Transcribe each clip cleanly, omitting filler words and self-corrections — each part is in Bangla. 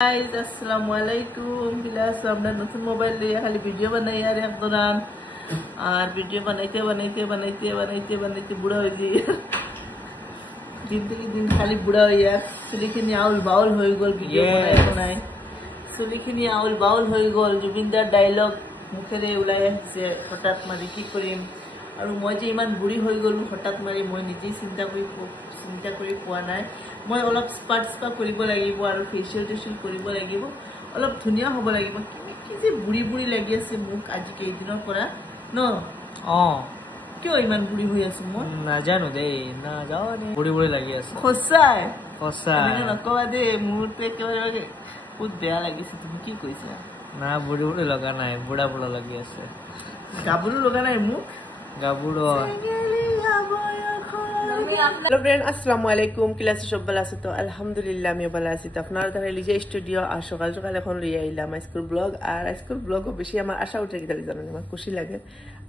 गाइस अस्सलाम वालेकुम बिलास আমরা নতুন মোবাইল নিয়ে খালি ভিডিও বানাই আর এক দরান আর ভিডিও বানাইতে বানাইতে বানাইতে বানাইতে বানাইতে বুড়া হয়ে যাই দিন থেকে দিন খালি বুড়া হইয়া সুলিখিনি আউল বাউল হয়ে গেল ভিডিও বানাই সুলিখিনি আউল বাউল হয়ে গেল জুবিনদার ডায়লগ মুখেরে উলাই আসছে হঠাৎ মারি কি করিম আর মই যে ইমান বুড়ি হয়ে গেল হঠাৎ মারি মই নিজেই চিন্তা কৰি পোৱা নাই মই অলপ স্পা কৰিব লাগিব আৰু ফেশিয়াল টেশিয়াল কৰিব লাগিব অলপ ধুনিয়া হ'ব লাগিব কি যে বুড়ি বুড়ি লাগি আছে মুখ আজি কেইদিনৰ পৰা ন কিয় ইমান বুড়ি হৈ আছো মই নাজানো দেই না যাও নে বুড়ি বুড়ি লাগি আছে খসাই নকবা দে মুহূৰ্তে একেবাৰে বহুত বেয়া লাগিছে তুমি কি কৈছা না বুড়ি বুড়ি লগা নাই বুড়া বুড়া লাগি আছে গাবুৰু লগা নাই মুখ গাবুড়ো हेलो फ्रेंड अस्सलाम वालेकुम क्लास सब ভালো আছে তো আলহামদুলিল্লাহ আমি ভালো আছি তো আপনারা দেখা লিজে স্টুডিও আর সকাল সকাল এখন লইয়া আইলাম আজকের ব্লগ আর আজকের ব্লগ বেশি আমার আশা উঠে গেল জানেন আমার খুশি লাগে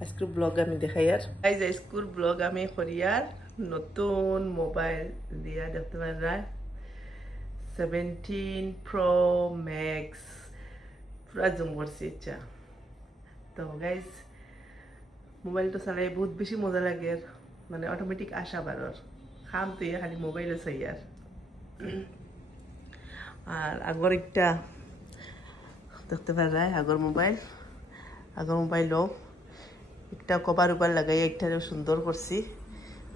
আজকের ব্লগ আমি দেখাই আর গাইস আজকের ব্লগ আমি করিয়ার নতুন মোবাইল দিয়া দেখতে পারেন 17 Pro Max পুরা জুম করছি আচ্ছা তো গাইস মোবাইল তো চালাই বহুত বেশি মজা লাগে মানে অটোমেটিক আসা বারর খাম তো খালি মোবাইলে চাই আর আগর একটা দেখতে পারায় আগর মোবাইলও একটা কভার উপার লাগাই একটা সুন্দর করছি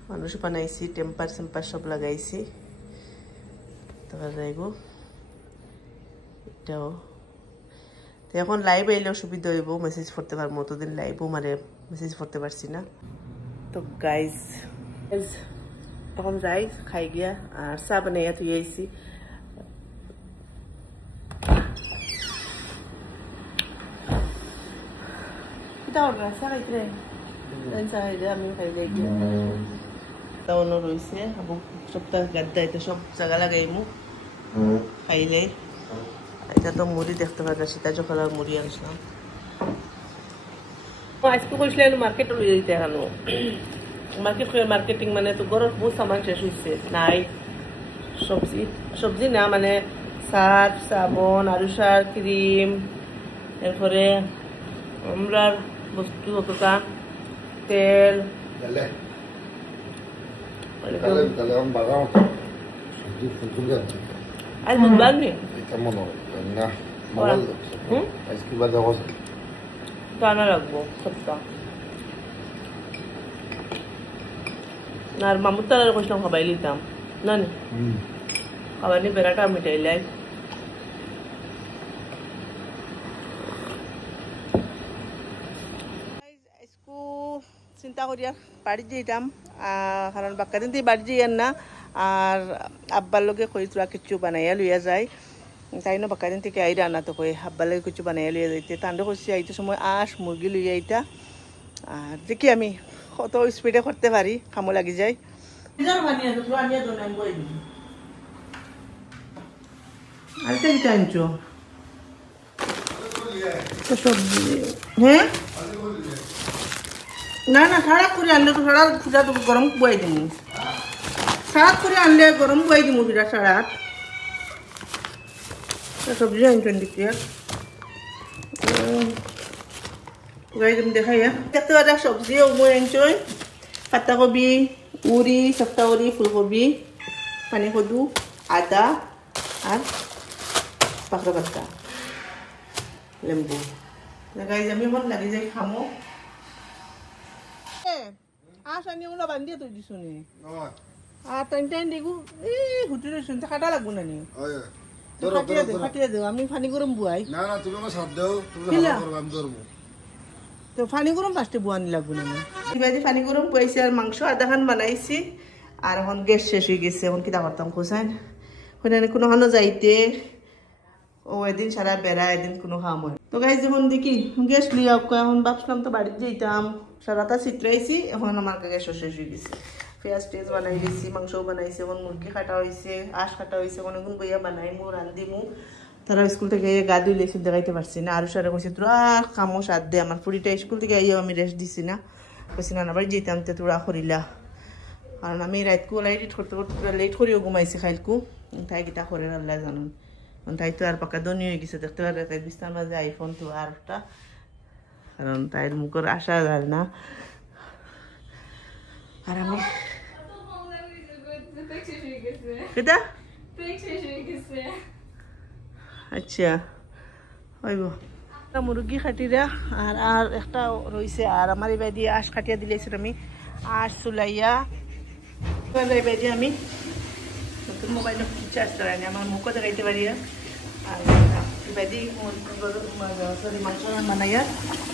মানুষ বানাইছি টেম্পার সেম্পার সব লাগাইছি তারপর যাইব এটাও তো এখন লাইভ আইলেও সুবিধা হইব মেসেজ করতে পারবো অতদিন লাইভও মানে মেসেজ করতে পারছি না তো গাইজ এখন যাই খাই গিয়া আর চা বানাইয়া তুই আইছি আমি খাইলে গিয়া টাউনও রয়েছে সপ্তাহ গাদ্দা এটা সব জায়গা লাগাইমু খাইলে এটা তো মুড়ি দেখতে পারা সীতা চকালার মুড়ি আনছিলাম আজকে কইছিলাম মার্কেট লইয়া দিতে কেন মার্কেটিং মানে তো গরম বহুত সামান শেষ হয়েছে নাই সবজি না মানে সার্ফ সাবন আলু সার ক্রিম এরপরে আমরা বস্তু অতটা তেল আজ বুধবার নেই টানা লাগবো সবটা আর মামুর তার কইলাম খাবাই লিতাম না খাবার নিয়ে বেড়াটা মিটাই লাই চিন্তা করি আর বাড়ি যেতাম কারণ বাক্কা দিন বাড়ি যাইয়ার না আর আব্বার লগে কই তোরা কিছু বানাইয়া লইয়া যায় তাই না বাক্কা দিন থেকে আই রান্না তো কই আব্বার লগে কিছু বানাইয়া লইয়া যাইতে তান্ডে করছি আইতে সময় মুরগি লইয়া আইতা আর দেখি আমি কত স্পিডে করতে পারি খামো লাগি যায় আরেকটা কি আনছো সবজি হ্যাঁ না না সারা করে আনলে তো সারা ফুটা তো গরম বয়াই দিমু সারা করে আনলে গরম বয়াই দিমু বিরাট সারা সবজি আনছেন দেখি দেখাই দেখতে পারা সবজি মই আনছই পাতাকবি উড়ি সপ্তাহ উড়ি ফুলকবি পানি কদু আদা আর পাকড়া পাতা লেম্বু লাগাই আমি মন লাগি যাই খামো আসানি ওলা বান্ধিয়ে তুই দিছো নি আর টাইম দেখো হুটি রইছুন কাটা লাগবো না নি কাটিয়ে দেও আমি পানি গরম বুয়াই না না তুমি আমার সাথ দাও তুমি হালা করবা আমি ধরবো তো পানি গরম ফার্স্টে বুয়ানি লাগবো না এবারে পানি গরম বইছি আর মাংস আধা খান বানাইছি আর এখন গ্যাস শেষ হয়ে গেছে এখন কিতা করতাম কোসাইন ওখানে কোনো খানো যাইতে ও এদিন সারা বেড়া এদিন কোনো খাম হয় তো গাইজ যখন দেখি গ্যাস লিয়া এখন ভাবছিলাম তো বাড়িতে যেতাম সারাটা চিত্রাইছি এখন আমার গ্যাস শেষ হয়ে গেছে পেঁয়াজ টেজ বানাই গেছি মাংসও বানাইছে এখন মুরগি কাটা হয়েছে আঁশ কাটা হয়েছে এখন এখন বইয়া বানাইমু রান্ধিমু তারা স্কুল থেকে গা ধুইলে দেখাইতে পারছি না আর সারা কইছে তোরা কামো সাথ দে আমার পুরিটা স্কুল থেকে আইয়াও আমি রেস্ট দিছি না কইছি না বাড়ি যেতাম তো তোরা করিলা কারণ আমি রাতকু এডিট করতে করতে লেট করিও ঘুমাইছি খাইলকু তাই কিতা করে আল্লাহ জানুন তাই তো আর পাকা ধনী হয়ে গেছে দেখতে পারে তাই বিস্তার মাঝে আইফোন তো আর একটা কারণ তাইর মুখের আশা যায় না আর আমি কেটা আচ্ছা হইব মুরগি খাটিরা আর আর একটা রয়েছে আর আমার এবার দিয়ে আঁশ খাটিয়া দিলেছিল আমি আঁশ চুলাইয়া এবার দিয়ে আমি নতুন মোবাইলে চার্জ করাইনি আমার মুখও দেখাইতে পারি আর এবার দিয়ে সরি মাংস বানাইয়া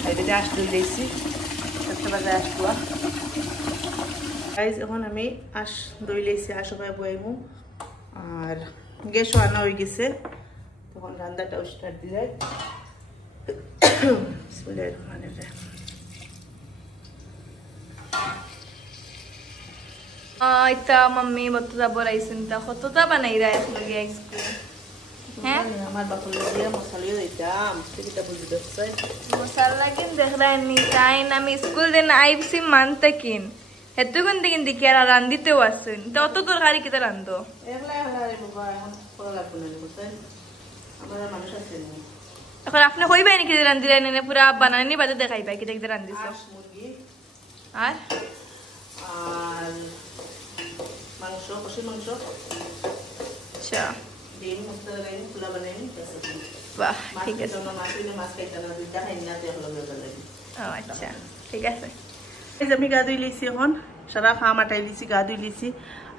এবার দিয়ে আঁশ দিয়েছি একটা বাজে আঁশ দেওয়া এখন আমি আঁশ দই লেছি আঁশ সবাই বইমু আর গ্যাসও আনা হয়ে গেছে তখন রান্নাটাও স্টার্ট দিলে इतना मम्मी बत्ता बोराइसन ता खतोता बनाई रहा है लोग आइसक्रीम हैं আমার বাপল দিয়া মশলা দিতাম সেটা বুঝি দছাই मसाला किन देख रहा है नहीं टाइम हम स्कूल दिन आइबसी मानते किन हेतु किन दिकिन दिकिया रांदिते वासन तो तो तरकारी किता रांदो একলা একলা রে বাবা এখন পড়া লাগবে না বুঝছেন আমার মানুষ আছে না এখন আপনি কইবাই নাকি রান্দিরা নেনে পুরা বানানি বাজে দেখাই পাই কিতা কিতা রান্দিছো আঁশ মুরগি আর আর মাংস কষি মাংস আচ্ছা ডিম মশলা লাগাই পুলা বানাই বাহ ঠিক আছে মাছ খাইতে না দুইটা খাই না দেখলো লাগে ও আচ্ছা ঠিক আছে এই যে আমি গা ধুই লিছি এখন সারা খাম আটাই লিছি গা ধুই লিছি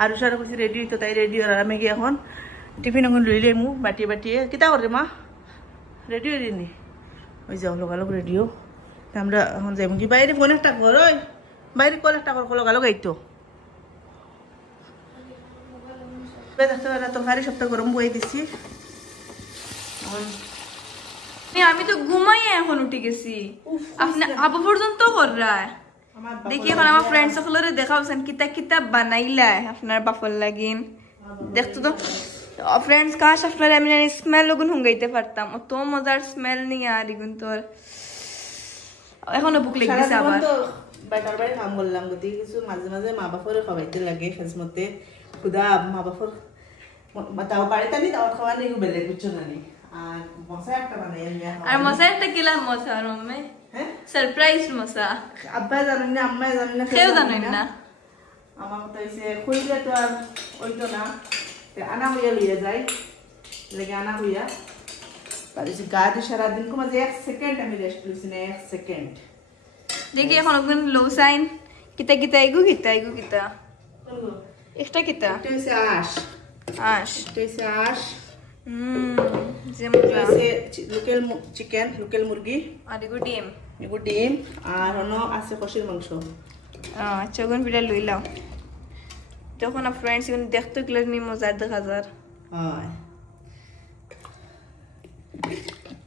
আর সারা কিছু রেডি হইতো তাই রেডি আর আমি গিয়ে এখন টিফিন এখন লই লইমু বাটিয়ে বাটিয়ে কিতা করে মা রেডি হয়ে দিনি ওই যাও লগালগ রেডিও আমরা এখন যাইব কি বাইরে ফোন একটা ঘর ওই বাইরে কল একটা ঘর লগালগ আইতো দেখতে পারা তরকারি সবটা গরম বই দিছি আমি তো ঘুমাই এখন উঠে গেছি আপনি আবু পর্যন্ত কর রা দেখি এখন আমার ফ্রেন্ড সকলরে দেখাওছেন কিতা কিতা বানাইলা আপনার বাপর লাগিন দেখতো তো ফ্রেন্ডস কাশ আপনার আমি স্মেল লগন হুঙ্গাইতে পারতাম অত মজার স্মেল নিয়ে আর ইগুন তোর এখনো ভুক লেগেছে আবার বেটার বাড়ি কাম করলাম গতি কিছু মাঝে মাঝে মা বাপরে খাওয়াইতে লাগে খেজমতে খুদা মা বাপর তাও বাড়িতে নি তাও খাওয়া নেই বেলেগ কিছু না নি আর মশা একটা বানাই আর মশা একটা কিলা মশা রমে হ্যাঁ সারপ্রাইজ মশা আব্বা জানেন না আম্মা জানেন না কেউ জানেন না আমার মতো হইছে খুইলে তো আর ওইতো না আনা হইয়া লইয়া যায় লেগে আনা হইয়া পারিছি গা দিয়ে সারাদিন কমাজে 1 সেকেন্ড আমি রেস্ট লইছি না 1 সেকেন্ড দেখি এখন ওগুন লো সাইন কিতা কিতা এগু কিতা একটা কিতা এটা হইছে আঁশ আশ এটা হইছে আঁশ যে মজা হইছে লোকাল চিকেন লোকাল মুরগি আর এগু ডিম এগু ডিম আর হনো আছে কষির মাংস আচ্ছা ওগুন বিড়া লই লাও তখন আর ফ্রেন্ডস এগুন দেখতে গেলে নি মজার দেখা যার হয়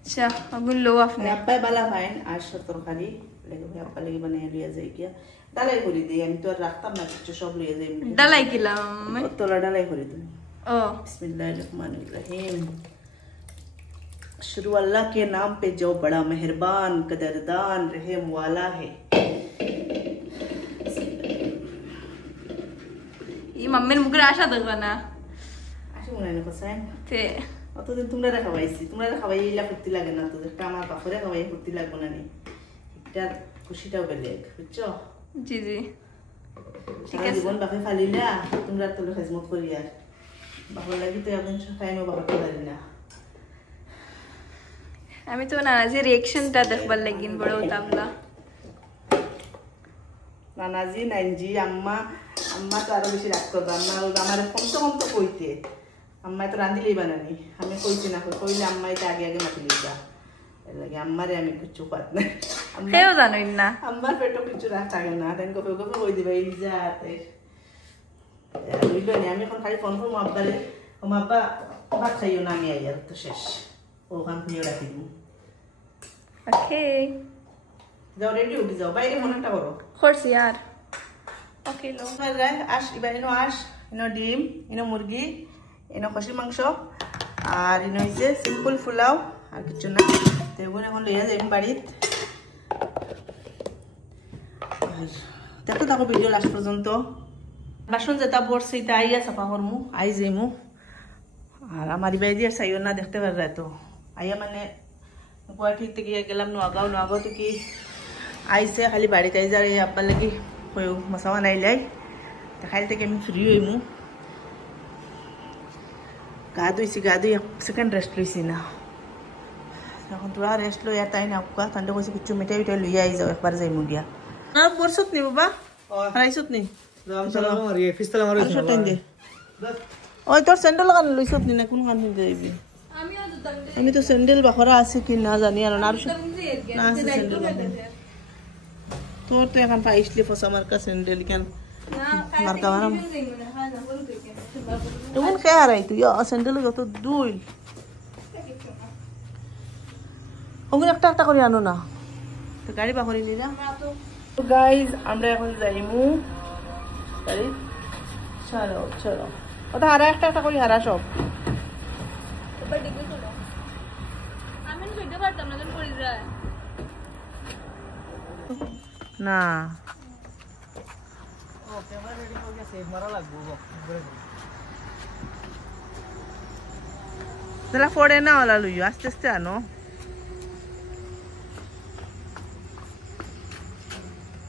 আচ্ছা ওগুন লো আপনি আব্বাই বালা ফাইন আর তরকারি লেগে আব্বা লেগে বানিয়ে লিয়া যাই গিয়া ডালাই করে দিই আমি তো আর রাখতাম না কিছু সব লিয়ে যাই ডালাই কিলাম তোলা ডালাই করে তুমি ओ बिस्मिल्लाहिर्रहमानिर्रहीम शुरू अल्लाह के नाम पे जो बड़ा मेहरबान कदरदान रहम वाला है ये मम्मी मुकर आशा देखना আশা মনে হয় না কোসাই তে অতদিন তোমরা খাওয়াইছি তোমরা খাওয়াইলা ফুর্তি লাগে না তোদের আমার বাপরে খাওয়াই ফুর্তি লাগবে না নি এটা খুশিটাও বেলেগ বুঝছো জি জি ঠিক সারা আছে জীবন বাপে ফালিলা তোমরা তোলে খেজমত করি আর বাপর লাগি তো এখন টাইমও বাপকে পারি না আমি তো নানাজি রিঅ্যাকশনটা দেখবার লাগিন বড় তাবলা নানাজি নাইনজি আম্মা আম্মা তো আরো বেশি রাগ করবো আম্মা আমার কমতো কইতে আম্মাই তো রাঁধিলেই বানানি আমি কইছি না কইলে আম্মাই তো আগে আগে মাতি লিখা এর লাগে আম্মারে আমি কিছু পাত না কেউ জানোই না আম্মার পেটও কিছু রাখ থাকে না তাই গপে গপে কই দিবে এই যা তাই বুঝলো না আমি এখন খালি ফোন করবো আব্বারে আমার আব্বা ভাত খাইও না আমি আইয়ার তো শেষ ওখান খুঁজেও রাখি দিব ওকে যাও রেডি উঠি যাও বাইরে ফোন একটা করো করছি আর ওকে লো আস এবার এনো আস এনো ডিম এনো মুরগি এনো খসি মাংস আর এনো হয়েছে সিম্পল পোলাও আর কিছু না তো এগুলো এখন লইয়া যাই বাড়িত দেখো থাকো ভিডিও লাস্ট পর্যন্ত বাসন যেটা পড়ছে এটা আইয়া চাপা করমু আই যাইমু আর আমার বাড়ি দিয়ে চাইও না দেখতে পারা তো আইয়া মানে গুয়াহাটি থেকে গেলাম নোয়াগাঁও তো কি আইসে খালি বাড়িতে আই যার আব্বার লাগি মশাওয়া নাইলাই খালি থেকে আমি ফ্রি হইমু গা ধুইছি এক সেকেন্ড রেস্ট লইছি না এখন তোরা রেস্ট লই আর তাই না কুকা তান্ডে কইছে কিছু মিঠাই উঠাই লইয়া আই যাও একবার যাইমু গিয়া না বরসত নি বাবা আইসত নি ওই তোর স্যান্ডেল লাগানো লইছত নি না কোন খান দিতে যাইবি আমি তো স্যান্ডেল বাখরা আছে কি না জানি আর না আছে স্যান্ডেল তোর তো এখন পাইছলি ফসা মার্কা স্যান্ডেল কেন মার্কা মারাম তুমি কে হারাই তুই স্যান্ডেল যত দুই ওগুলো একটা করে আনো না তো গাড়ি বাখরি নি না তো গাইজ আমরা এখন যাইমু গাড়ি চলো ওটা হারা একটা করে হারা সব না তাহলে ফোড়ে না ওলা লইও আস্তে আস্তে আনো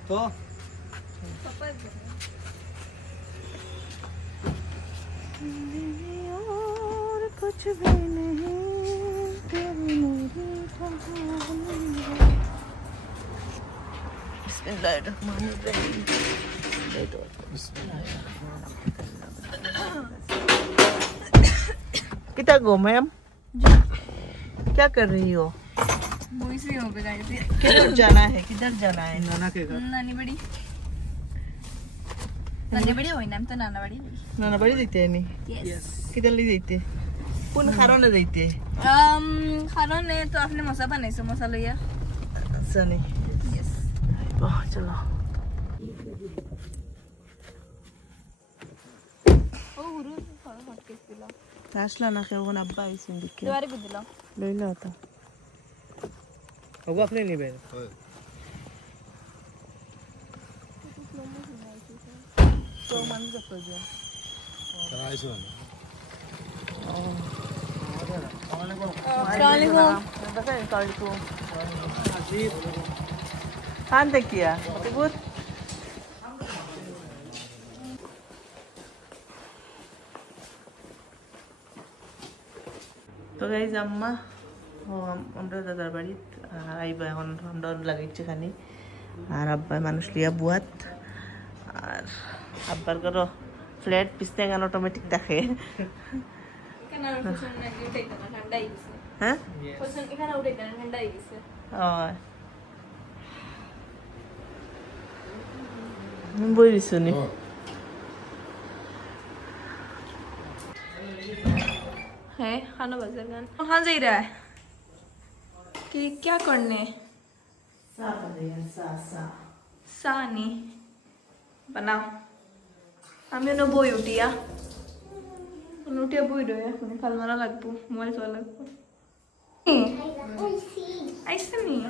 তো कुछ भी नहीं तेरी मेरी कितना गो मैम क्या कर रही हो किधर जाना है नाना के घर नानी बड़ी नाम तो नाना बड़ी देते हैं नहीं किधर ले देते কোন কারণে যাইতে কারণে তো আপনি মশা বানাইছো মশা লইয়া জানি চলো ও গুরু হটকেস দিল আসলা না কেউ আব্বা আইছেন দেখে দুয়ারে দিল লইলা তো ওগো আপনি নেবেন তো মানুষ দেখো যে তারা আইছো না खान देखिए তো গাইজ আম্মা আমরা দাদার বাড়ি আইবা এখন আমরা লাগাইছি খানি আর আব্বা মানুষ লিয়া বুয়াত আর আব্বার করো ফ্ল্যাট পিছনে গান অটোমেটিক দেখে হ্যাঁ বলিস নি है खाना बजा गान कहाँ जा रहा है कि क्या करने सा नहीं बनाओ हमें ना बोई उठिया उठिया बोई रहे उन्हें फल मारा लगबो मोबाइल चला लगबो ऐसे नहीं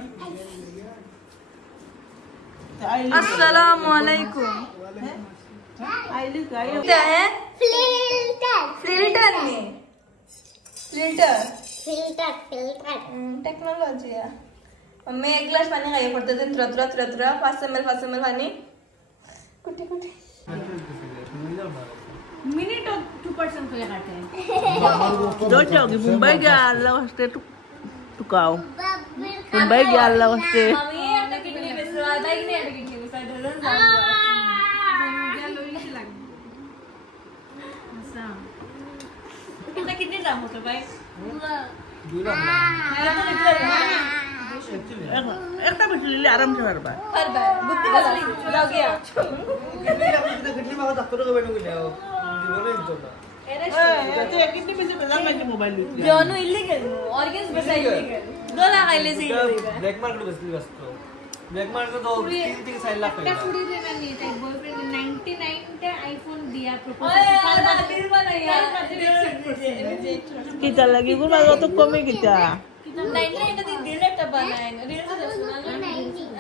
अस्सलामु अलैकुम क्या है फिल्टर नहीं फिल्टर टेक्नोलॉजी है मैं एक गिलास पानी खाइए पड़ते दिन तुरा 5 ml पानी कुटी मिनिट और 2% को लगाते हैं जो जाओगी मुंबई के अल्लाह वास्ते टुकाओ मुंबई के अल्लाह वास्ते मम्मी आपने कितनी बिस्वा था कि नहीं आपने कितनी बिस्वा डॉलर क्या लोई से लग ऐसा कितना कितने दाम होते भाई একটা বেশি লিলে আরাম से পারবা हर बार बुद्धि वाला जाओ गया कितनी बार डॉक्टर को बैठो गया बोले तो ते कितनी बेसी बेजार माइके मोबाइल लुट जोनो इलीगल ऑर्गन्स बस इलीगल दो लाख आइले से ब्लैक मार्केट बसली बस तो ब्लैक मार्केट तो 3 साल लाख একটা ফুড়ি দেনা নিয়ে তাই বয়ফ্রেন্ড 99 টা আইফোন দিয়া প্রপোজ ओए दिल बनाया কিতা লাগি গুলা যত কমে কিতা 99 টা দিন দিল একটা বানায় রিল তো সুনা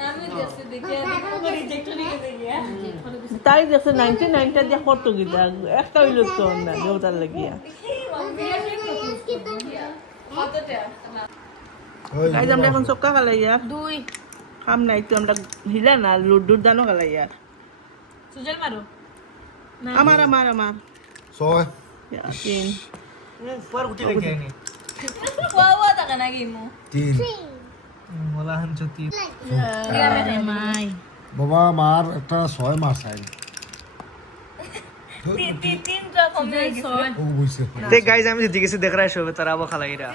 আমি তাই দেখছে 99টা দিয়ে কত গিলা একটা হইল তো না দেওতার লাগিয়া গাইজ আমরা এখন চক্কা খালাইয়া 2 খাম নাই তো আমরা হিলা না লুডুর দানো খালাইয়া সুজল মারো আমার 6 তিন পর গুটি লেগে আনি ওয়া টাকা না গিমু 3 মোলা হান চতি মাই বাবা মার একটা 6 মার চাই তিন টা কমে গেছে ও বুঝছে তে গাইজ আমি দিকে সে দেখ रहा है তারা আবো খালাইরা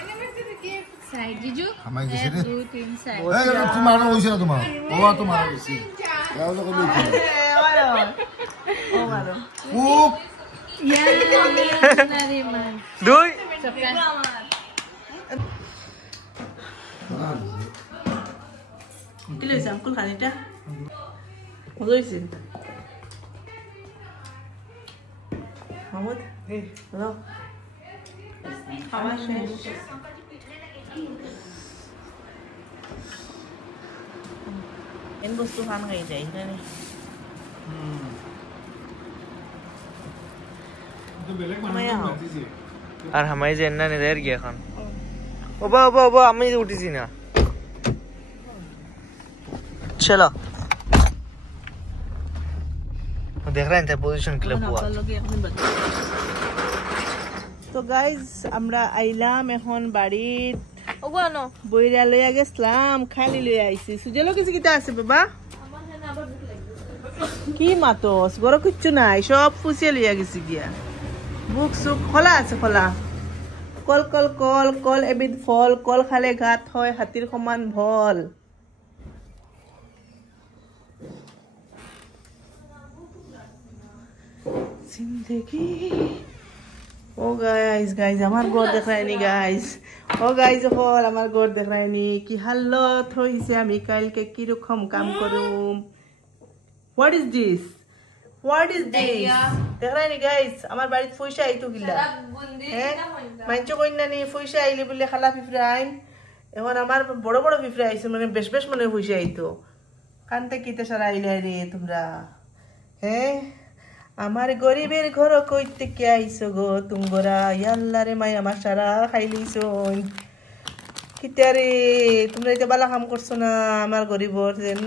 সাইড জিজু আমায় গেছে রে 2 3 সাইড এই তোমার হইছে না তোমার বাবা তোমার হইছে যাও লোক লইছে ও মারো খুব ইয়া নারে মান 2 সবকা কি লইছে আঙ্কুল খানিটা মজা হইছে মামুদ হ্যালো খাবার শেষ এন বস্তু খান খাই যাই জানি আর হামাই যে না নেদের গিয়া এখন ওবা আমি উঠিছি না চলো দেখ रहा है पोजीशन क्लब हुआ তো গাইজ আমরা আইলাম এখন বাড়িত ওগানো বইরা লইয়া গেছলাম খালি লইয়া আইছি সুজেলো কিছু কিতা আছে বাবা কি মাতস বড় কিচ্ছু নাই সব ফুসিয়ে লইয়া গেছি গিয়া বুক সুক খোলা আছে খোলা কল কল কল কল এবিধ ফল কল খালে ঘাট হয় হাতীর সমান ভল জিন্দগি ও গাইজ আমার ঘর দেখায়নি গাইজ ও গাইজ হল আমার ঘর দেখায়নি কি হালত হইছে আমি কালকে কিরকম কাম করুম হোয়াট ইজ দিস দেখায়নি গাইজ আমার বাড়িতে পয়সা আইতো গিলা হ্যাঁ মাইনচ কইনানি পয়সা আইলে বলে খালা পিঁপড়া আইন এখন আমার বড় বড় পিঁপড়া আইছে মানে বেশ বেশ মনে পয়সা আইতো কানতে কিতে সারা আইলে রে তোমরা হ্যাঁ আমার গরিবের ঘর কইতে কে আইছো গো তুমগরা ইয়াল্লা রে মাই আমার সারা খাইলিছো কিতা রে তোমরা এটা বালা কাম করছো না আমার গরিবর যেন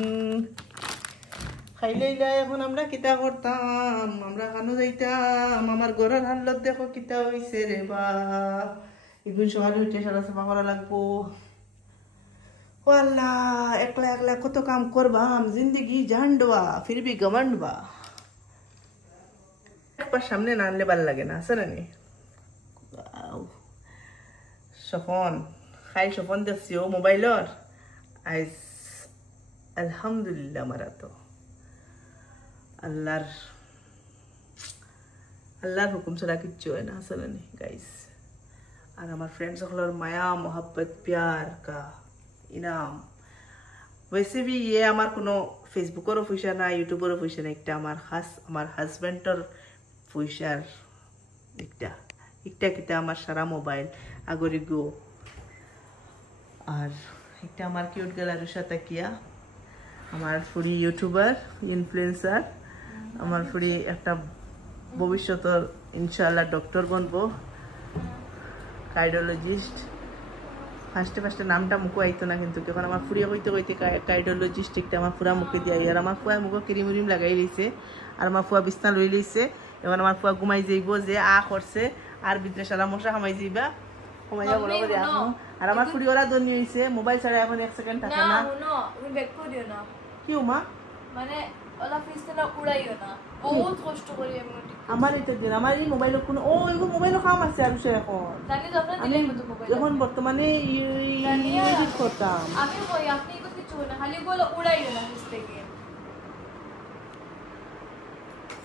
খাইলেইলা এখন আমরা কিতা করতাম আমরা কানো যাইতাম আমার ঘরের হালত দেখো কিতা হইছে রে বা এগুন সকালে উঠে সারা সাফা করা লাগবো ও আল্লাহ একলা একলা কত কাম করবাম জিন্দগি জানডবা ফির ভি গমন্ডবা একবার সামনে না আনলে ভাল লাগে না আছে না নি সফন খাই সফন দেখছি ও মোবাইলর আইজ আলহামদুলিল্লাহ মারা তো আল্লাহর হুকুম ছাড়া কিচ্ছু হয় না আছে না নি গাইস আর আমার ফ্রেন্ড সকলের মায়া মোহাব্বত প্যার কা ইনাম वैसे भी ये আমার কোনো ফেসবুকেরও পয়সা না ইউটিউবেরও পয়সা না একটা আমার আমার হাজবেন্ডর পয়সার একটা কিতা আমার সারা মোবাইল আগরি গো আর একটা আমার কিউট গ্যালারির সাথে কিয়া আমার ফুরি ইউটিউবার ইনফ্লুয়েন্সার আমার ফুরি একটা ভবিষ্যতের ইনশাআল্লাহ ডক্টর বনবো কার্ডিওলজিস্ট ফার্স্টে নামটা মুখে আইতো না কিন্তু যখন আমার ফুরিয়া কইতে কার্ডিওলজিস্ট একটা আমার ফুরা মুখে দিয়ে আর আমার ফুয়া মুখে ক্রিম লাগাই লইছে আর আমার ফুয়া বিছনা লই লইছে এখন আমার ফুয়া ঘুমাই যাইব যে করছে আর ভিতরে সারা মশা খামাই যাইবা ঘুমাই যাবো বড় করে আসবো আর আমার ফুরি ওরা দনি হইছে মোবাইল ছাড়া এখন 1 সেকেন্ড থাকে না তুমি ব্যাক করিও না কি মা মানে ওলা ফিস্টটা উড়াইও না বহুত কষ্ট করি আমি আমার এটা দিন আমার এই মোবাইল কোনো ও এগো মোবাইল কাম আছে আর সে এখন জানি যখন দিলে মতো মোবাইল যখন বর্তমানে ইউজ করতাম আমি কই আপনি এগুলো কিছু না খালি বলো উড়াইও না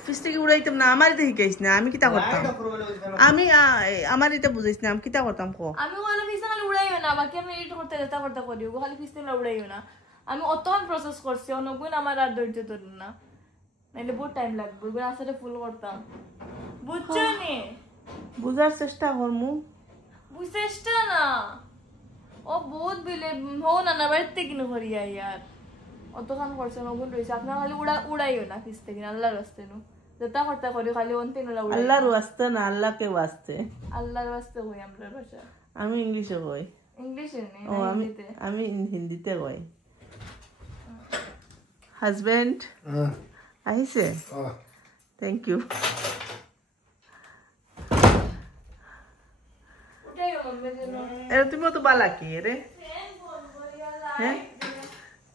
ফিস থেকে উড়াইতাম না আমার এটা শিখাইছ না আমি কিতা করতাম আমি আমার এটা বুঝাইছ না আমি কিতা করতাম কো আমি ওলা ফিস খালি উড়াইও না বাকি আমি এডিট করতে করিও খালি ফিস না উড়াইও না আমি অতন প্রসেস করছি অনগুণ আমার আর ধৈর্য ধরুন না নাইলে বহুত টাইম লাগবে এগুলো আসলে ফুল করতাম বুঝছো নি বুঝার চেষ্টা করমু বুঝেছটা না ও বহুত বিলে হো না না বাড়িতে কিনো করিয়া ইয়ার অতখান করছে নগুন রয়েছে আপনার খালি উড়াইও না ফিস থেকে আল্লাহর রাস্তে নো যেটা করতে করি খালি অন্তে নোলা উড়াই আল্লাহর ওয়াস্তে না আল্লাহকে ওয়াস্তে আল্লাহর রাস্তে কই আমরা ভাষা আমি ইংলিশে কই ইংলিশে নেই ও আমি হিন্দিতে কই হাজবেন্ড আহিছে থ্যাংক ইউ উঠাইও মম্মে যেন এরা তুমি তো বালা কি রে হ্যাঁ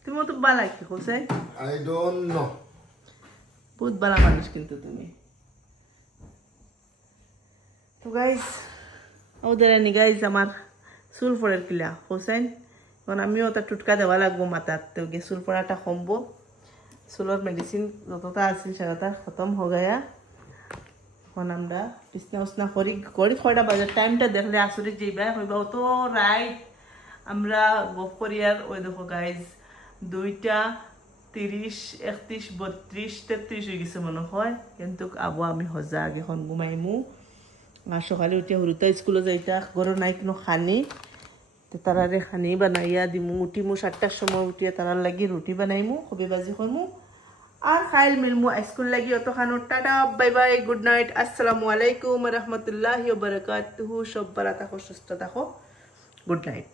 তুমি তো বালা কি কোসাই I don't know. বহুত বালা মানুষ কিন্তু তুমি তো গাইস ওদের এনে গাইস আমার চুল পড়ার কিলা হোসেন এখন আমিও ওটা টুটকা দেওয়া লাগবো মাথার তো গিয়ে চুল পড়াটা কমবো চুলোর মেডিসিন যতটা আছিল সেটা খতম হয়ে গয়া এখন আমরা বিছনা উছনা করি কয়টা বাজার টাইমটা দেখলে আসলে যাইবা হইবা অত রাইট আমরা গপ করি আর ওই দেখো গাইজ 2:30 31 32 33 হয়ে গেছে মনে হয় কিন্তু আবু আমি হজা এখন ঘুমাইমু আর সকালে উঠিয়া হুরুতা স্কুলে যাইতা ঘরের নাই কোনো খানি তো তারারে খানি বানাইয়া দিমু উঠিমু 7টার সময় উঠিয়া তারার লাগি রুটি বানাইমু কবি বাজি করমু আর খাইল মিলমু স্কুল লাগি অত খানো tata bye bye good night আসসালামু আলাইকুম রহমতুল্লাহি ওয়া বারাকাতুহু সব ভালো থাকো সুস্থ থাকো গুড নাইট